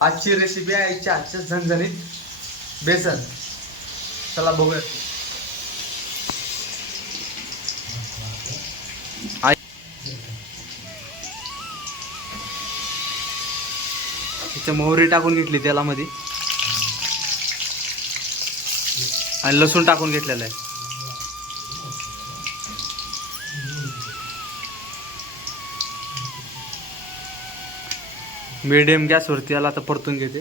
आजची रेसिपी आहे आईच्या आजच्या झणझणीत बेसन. चला बघूया. तिच्या मोहरी टाकून घेतली तेलामध्ये आणि लसूण टाकून घेतलेलं आहे. मीडियम गॅसवरती याला आता परतून घेते.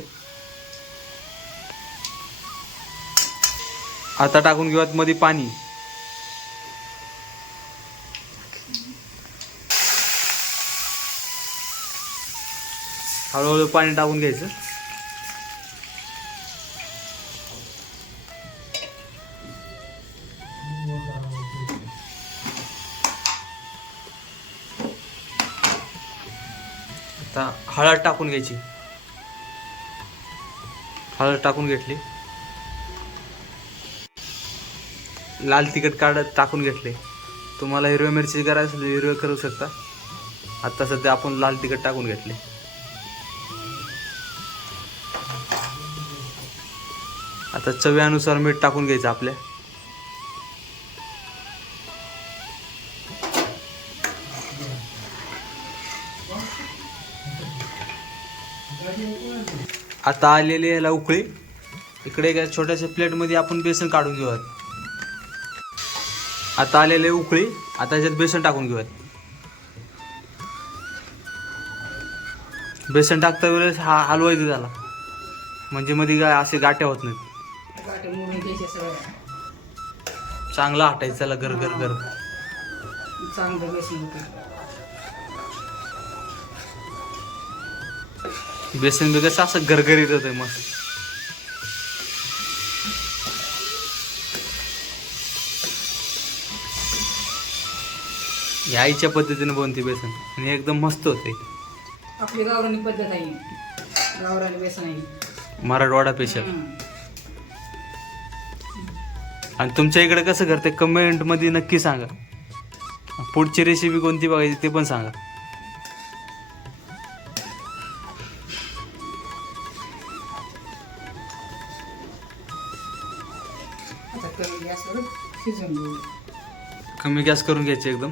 आता टाकून घेऊयात मध्ये पाणी. हळूहळू पाणी टाकून घ्यायचं. आता हळद टाकून घ्यायची. हळद टाकून घेतली. लाल तिखट टाकून घेतले. तुम्हाला हिरव्या मिरची करायचं असेल हिरव्या करू शकता. आता सध्या आपण लाल तिखट टाकून घेतले. आता चवीनुसार मीठ टाकून घ्यायचं आपल्या. आता आलेली याला उकळी. इकडे एका छोट्याशा प्लेटमध्ये आपण बेसन काढून घेऊयात. आता आलेले उकळी. आता याच्यात बेसन टाकून घेऊयात. बेसन टाकता वेळेस हलवायचं त्याला, म्हणजे मध्ये काय असे गाठ्या होत नाहीत. चांगला हटायचं त्याला गर गर गर. बेसन बी कसं असं गरगरीत होतंय मस्त. या आईच्या पद्धतीने बनते बेसन आणि एकदम मस्त होते. आपली गावरानी पद्धत आहे. गावरानी बेसन आहे मराठवाडा स्पेशल. आणि तुमच्या इकडे कसं करते कमेंट मध्ये नक्की सांगा. पुढची रेसिपी कोणती बघायची ते पण सांगा. कमी गॅस करून घ्यायचे एकदम.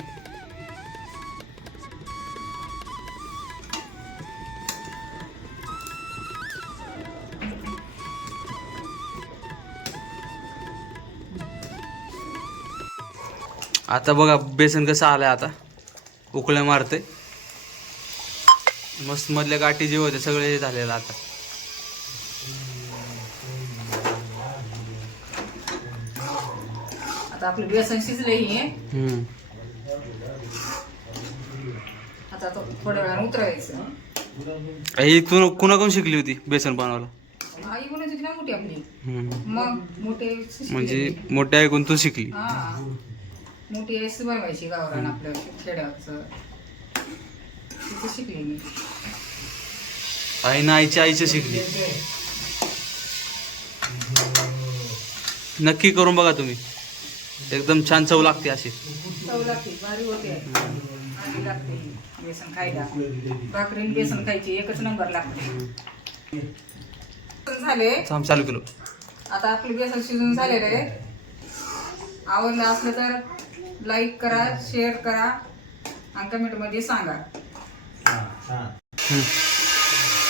आता बघा बेसन कसं आलंय. आता उकळ्या मारते मस्त. मधल्या गाठी जे होते सगळे हे झालेलं. आता आता आपलं बेसन शिजलंय हे. आता थोड्या वेळाने उतरायचं. ही तू कुणाकडून शिकली होती बेसन बनवायला? आई बनवत होती ना मोठी आपली. मग मोठे म्हणजे मोठ्या ऐकून तू शिकली. हा मोठी आईस बनवायची गावरान आपल्या खेड्यावरचं. तिथे शिकली मी. आईनं आईच्या शिकली. नक्की करून बघा तुम्ही. एकदम छान चव लागते. अशी चव लागते. भारी होते. भारी लागते बेसन खायला. भाकरीन बेसन खायची एकच नंबर लागते. झाले चालू केलो. आता आपलं बेसन शिजून झालेलं आहे. आवडलं असलं तर लाईक करा, शेअर करा आणि कमेंटमध्ये सांगा.